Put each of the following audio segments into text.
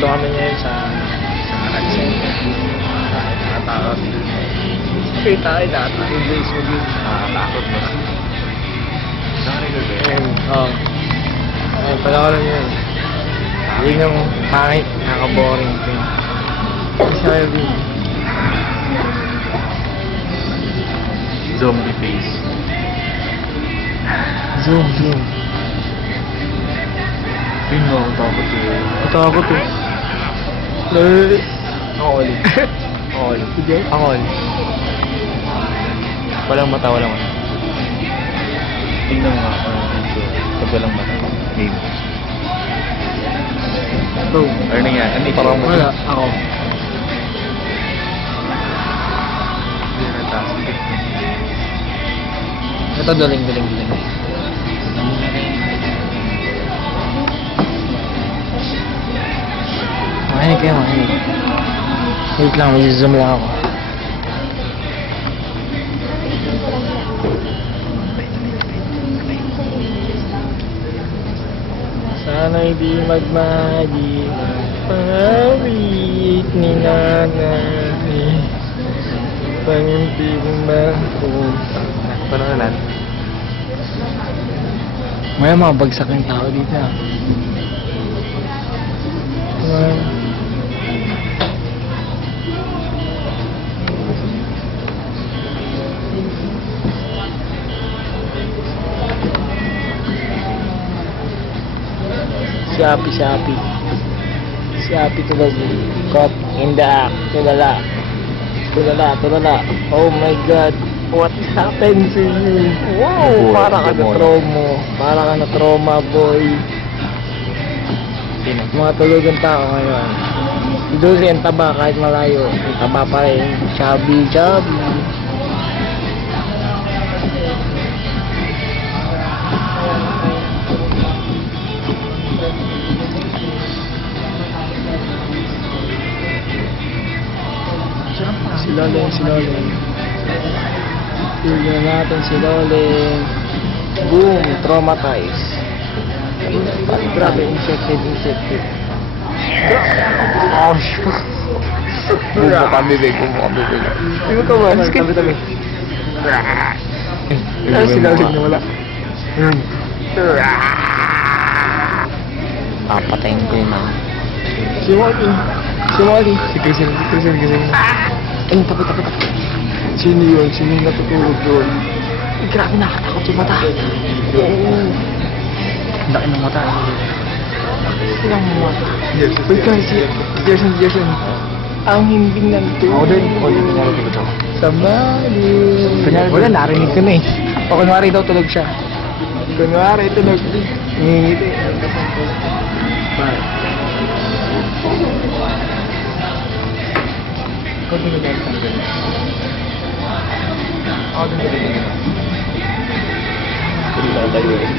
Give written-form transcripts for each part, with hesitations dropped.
nandun kami ngayon sa Arad Center. Nakatakot. Kita kayo dati. 2 days mo din. Nakatakot mo. Ayun, pala ko lang yun. Yun yung pangit, nakaka-boring thing. Kasi din. Zombie face. Zoom. Yun nga, takot yun. Matakot eh. Ako ulit. Sige? Ako ulit. Walang mata. Tingnan mo nga pag walang mata. Game. Go. Ano nga? Parang Wala. Ako. Hindi na taas. Ito daling. Makinig kayo. Wait lang, may zoom lang ako. Sana'y di magmali pangawit ni nanay. Pangimpi mo Paano na? may mga bagsak ng tao dito. Si Happy tulog. Caught in the act. Tulala. Oh my God. What happened to you? Wow! Para ka na trauma, boy. Sino? Mga tulugan tao ngayon. Si Dulce, ang taba kahit malayo. Ang taba pa rin. Chubby. Si Loleng. Tignan natin si Loleng. Boom! Traumatized. Grabe, infected. Bumbo kami, big. Tingnan ka ba? Tabi. Si Loleng na wala. Papatayin ko yun ah. Si Wally. Si Christian. Ayun, tabi. Sino yun? Sino yung natutulog doon? Grabe, nakatakot yung mata. Laki ng mata. Silang mata. Wait guys, Jason. Ang himbing nandito. Ako din. Kunyari tulog ako. Wala, narinig ko na eh. O kunwari daw tulog siya. Kunwari tulog. Ngingiti. Ikaw din yung dahil tanggal. Ako din yung dahil. Kuli na tayo eh.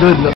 Good.